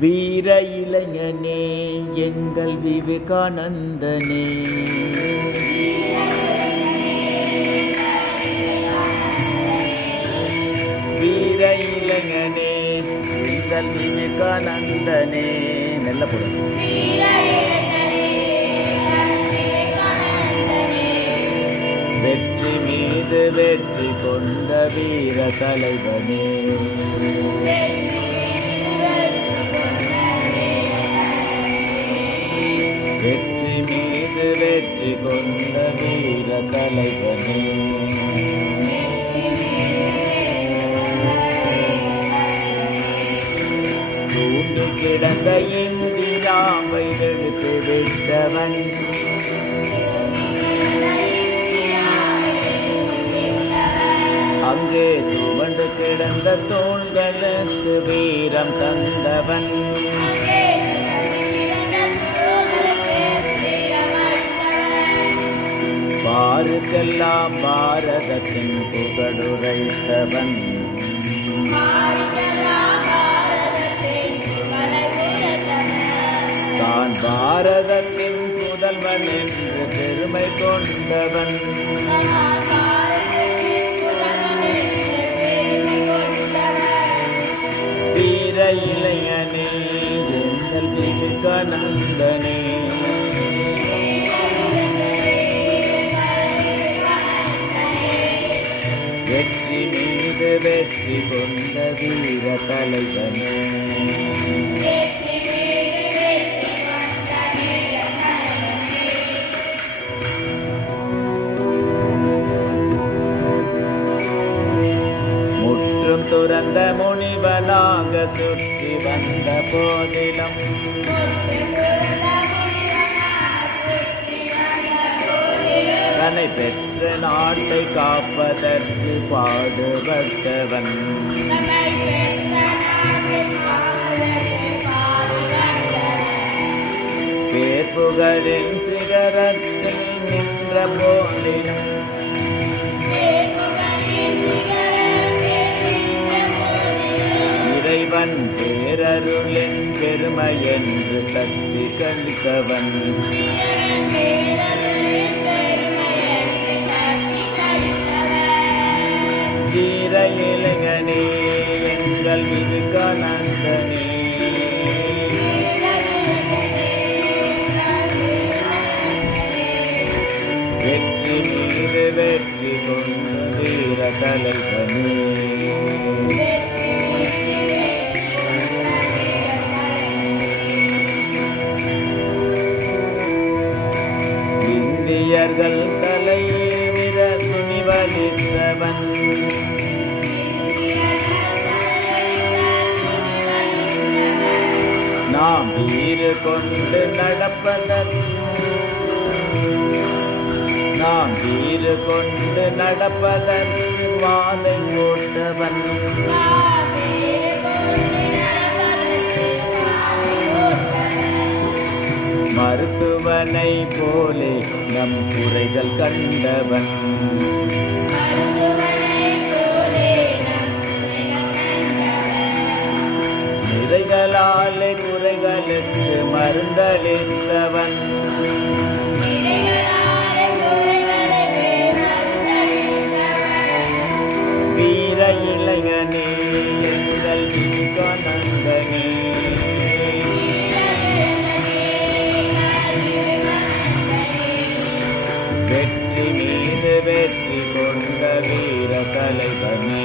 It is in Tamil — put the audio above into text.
வீர இளைஞனே எங்கள் விவேகானந்தனே, வீர இளைஞனே எங்கள் விவேகானந்தனே. நல்ல பொருள். வெற்றி மீது வெற்றி கொண்ட வீர தலைவனே, வெற்றி மீது வெற்றி கொண்ட வீர தலைவனே. தூண்டி கிடந்த இந்தியாவை எடுத்து விட்டவன், அங்கே துவண்டு கிடந்த தோள்களுக்கு வீரம் தந்தவன், பாருக்கெல்லாம் பாரதத்தின் புகழுரைத்தவன், தான் பாரதத்தின் முதல்வன் என்று பெருமை கொண்டவன், வீர இளைஞனே எங்கள் விவேகானந்தனே, வெற்றி மீது வெற்றி கொண்ட வீர தலைவனே. முற்றும் துறந்த முனிவனாக சுற்றி வந்த போதிலும், தன்னை பெற்ற நாட்டை காப்பதற்கு பாடுபட்டவன், பேர்புகழின் சிகரத்தில் நின்ற போதிலும், இறைவன் பேரருளின் பெருமை என்று தத்தி கழித்தவன், வீர இளைஞனே எங்கள் விவேகானந்தனே, வெற்றி மீது வெற்றி கொண்ட வீர தலைவனே. இந்தியர்கள் தலைவிர துணிவளித்தவன், நாம் வீறு கொண்டு நடப்பதற்கு, நாம் வீறு கொண்டு நடப்பதற்கு வாதை போட்டவன், மருத்துவனை போலே நம் குறைகள் கண்டவன், நிறைகளாலே குறைகளுக்கு மருந்தளித்தவன், வீர இளைஞனே எங்கள் விவேகானந்தனே, வெற்றி மீது வெற்றி கொண்ட வீர தலைவனே.